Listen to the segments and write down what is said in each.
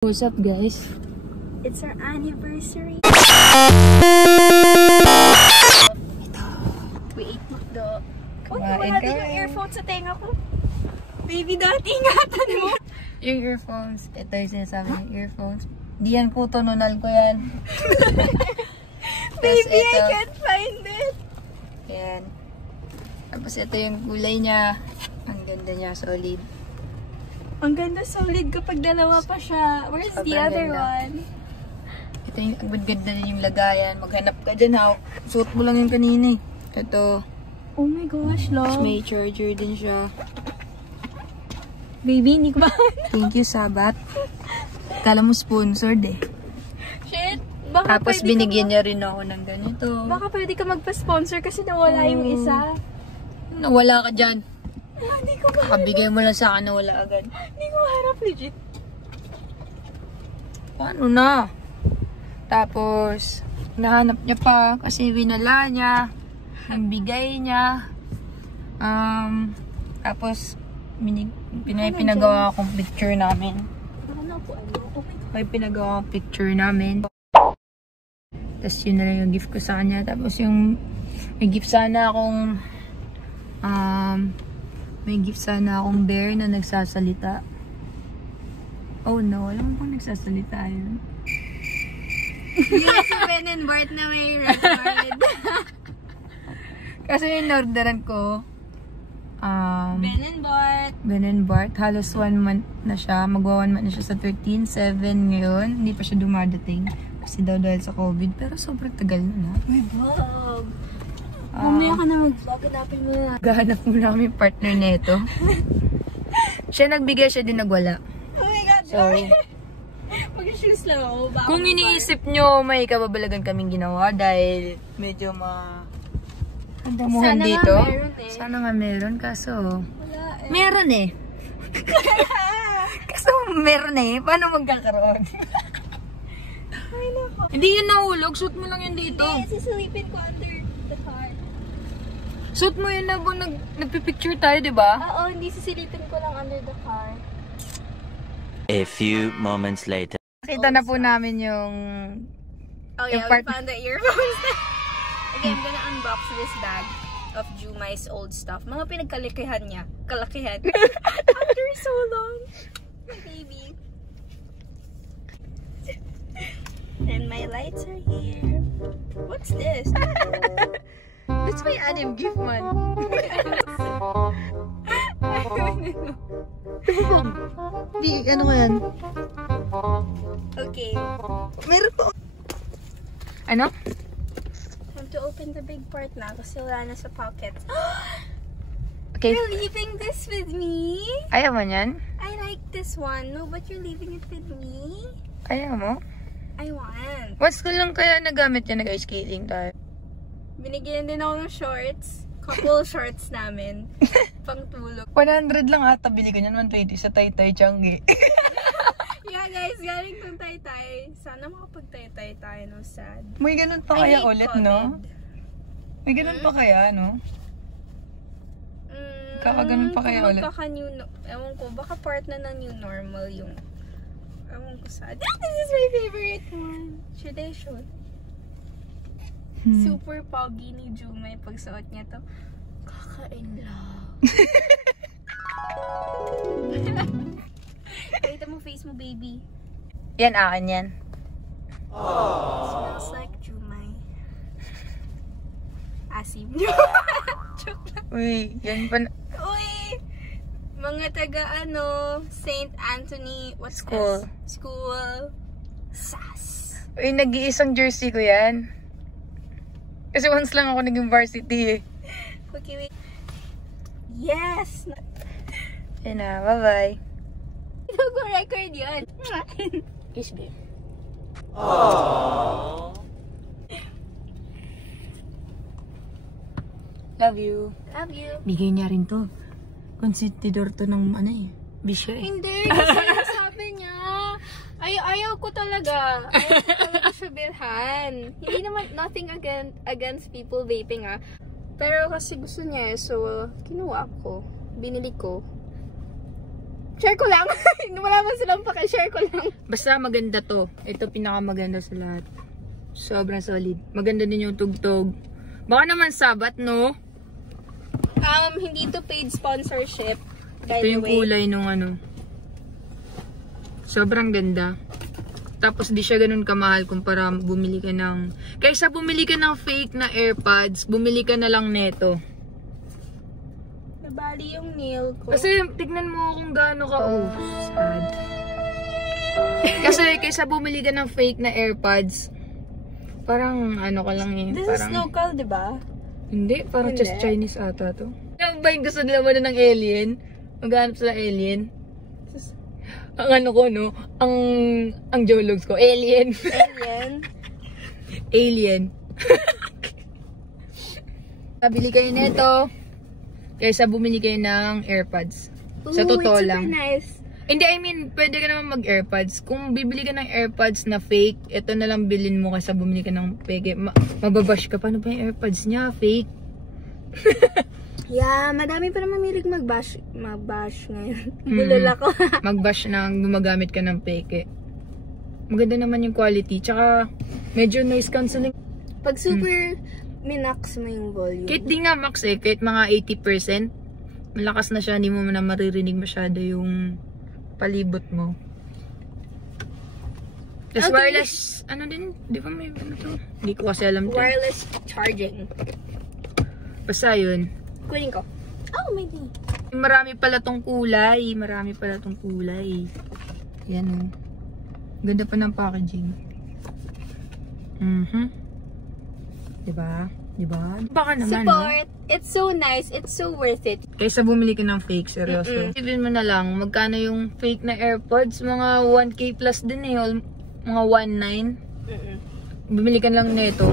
What's up, guys? It's our anniversary. We ate McDo. Uy, wala din yung earphones sa tenga ko. Baby, dati ingatan mo. Yung earphones. Ito yung sinasabi ng earphones. Di yan kuto, nunal ko yan. Baby, I can't find it. Yan. Tapos ito yung kulay niya. Ang ganda niya, solid. Ang ganda, solid kapag dalawa pa siya. Where's the other one? Ito yung ang ganda din yung lagayan. Maghanap ka dyan, ha. Suot mo lang yung kanina eh. Ito. Oh my gosh, love. May charger din siya. Baby, hindi ko ba? Thank you, Sabat. Kala mo sponsored eh. Shit. Baka tapos binigyan niya rin ako ng ganito. Baka pwede ka magpa-sponsor kasi nawala yung isa. Nawala ka dyan. Hindi ko ba? Kabigay mo lang sa akin na wala agad. Hindi ko harap, legit. Paano na? Tapos, nahanap niya pa kasi winala niya. Nagbigay niya. Tapos, pinagawa akong picture namin. May pinagawa akong picture namin. Tapos, yun na lang yung gift ko sa kanya. Tapos, yung may gift sana akong bear na nagsasalita. Oh no, alam mo kung nagsasalita yun. Yung si Ben and Bart na may red card. Kasi yung orderan ko, Ben and Bart. Halos 1 month na siya. Magwa 1 month na siya sa 13/7 ngayon. Hindi pa siya dumadating. Kasi daw dahil sa COVID. Pero sobrang tagal na. May vlog. Mamaya ka na mag-vlog. Hanapin mo na. Gahanap mo namin yung partner nito. Siya nagbigay, siya din nagwala. Oh my God. So, mag-shoes lang ako. Kung iniisip nyo, may kababalagan kaming ginawa dahil medyo damuhan dito. Nga meron eh. Sana nga meron, kaso wala eh. meron eh. Kaso meron eh. Paano magkakaroon? Ay, nako. Hindi yun nahulog. Suot mo lang yun dito. Hindi, sisilipin ko under the car. Suot mo yun na nagpipicture tayo, di ba? Oo, hindi sisilipin ko lang under the car. A few moments later. Nakita na po namin yung Oh yeah, we found the earphones. Okay, I'm gonna unbox this bag of Jumai's old stuff. Mga pinagkalakihan niya. Kalakihan. After so long. My baby. And my lights are here. What's this? That's my Adam gift, man. Di, ano ko yan? Okay. Meron po. Ano? Time to open the big part na kasi wala na sa pockets. Okay. You're leaving this with me? Ayaw mo yan? I like this one. No, but you're leaving it with me? Ayaw mo? I want. Once ko lang kaya nagamit yan, nag-ice skating tayo. Binigyan din ako ng shorts. Couple shorts namin. Pang tulog. 100 lang ata, bili ko niyan, 120 sa Taytay Changi. Yeah guys, galing tong Taytay. Sana makapag-Taytay tayo, no? Sad. May ganun pa kaya ulit, no? May ganun pa kaya, no? Kakaganon pa kaya ulit. Ewan ko, baka part na ng new normal yung... Ewan ko sa... This is my favorite one. Should I show? Super pogi ni Jumai pagsuot niya to. Kaka-in love. Pakita mo face mo, baby. Yan, akin yan. Smells like Jumai. Asim. Joke lang. Uy, yan pa na... Uy! Mga taga St. Anthony, what's School. this? School. Sas. Uy, nag-iisang jersey ko yan. Kasi once lang ako naging varsity eh. Okay, wait. Yes! Yan na, bye-bye. Ito ko record yun. Kiss, babe. Love you. Love you. Bigay niya rin to. Konsentidor to ng bisyo eh. Hindi, kasi sabi niya, ayaw ko talaga. Ayaw ko talaga siya bilhan. Hindi naman, nothing against people vaping Pero kasi gusto niya so kinuha ko. Binili ko. Share ko lang. Wala man silang share ko lang. Basta maganda to. Ito pinakamaganda sa lahat. Sobrang solid. Maganda din yung tugtog. Baka naman sabat, no? Hindi to paid sponsorship. Ito yung kulay nung ano. Sobrang ganda. Tapos di siya ganun kamahal kumpara bumili ka ng... Kaysa bumili ka ng fake na AirPods, bumili ka na lang neto. Nabali yung nail ko. Kasi tignan mo kung gaano ka... Oh, sad. Kasi kaysa bumili ka ng fake na AirPods, parang ano ka lang eh. This parang, is local, di ba? Hindi, parang Hindi. just Chinese ata to. Ano ba yung gusto nila mo ng alien? Maghanap sila alien? Ang ano ko, no? Ang jologs ko, alien. Alien. Alien. Nabili kayo nito kaysa bumili kayo ng AirPods. Sa totoo it's lang. super nice. Hindi, I mean, pwede ka naman mag-AirPods. Kung bibili ka ng AirPods na fake, ito na lang bilhin mo kaysa bumili ka ng fake. Mababash ka. Paano ba yung AirPods niya? Fake. Yeah, madami pa naman milig mag-bash ngayon. Bulol ako. Mag-bash na gumagamit ka ng fake. Maganda naman yung quality. Tsaka, medyo noise cancelling. Pag super minax mo yung volume. Kahit di nga max eh, kahit mga 80%, malakas na siya, hindi mo na maririnig masyado yung palibot mo. Tapos Okay. wireless, ano din, di ba may ano to? Hindi ko kasi alam to. Wireless charging. Basta yun. Kunin ko. Oh, may thing. Marami pala tong kulay. Marami pala tong kulay. Yan o. Ganda pa ng packaging. Diba? Diba? Baka naman, Support. It's so nice. It's so worth it. Kaysa bumili ka ng fake, seryoso. Isipin mo na lang, magkano yung fake na AirPods? Mga 1K plus din eh. Mga 1.9. Bumili ka lang nito.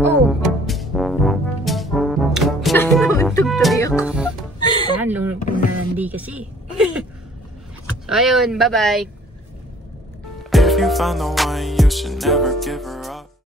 Oh! Tugtuloy ako. Yan, lunok mo na hindi kasi. So, ayun. Bye-bye. If you found the one, you should never give her up.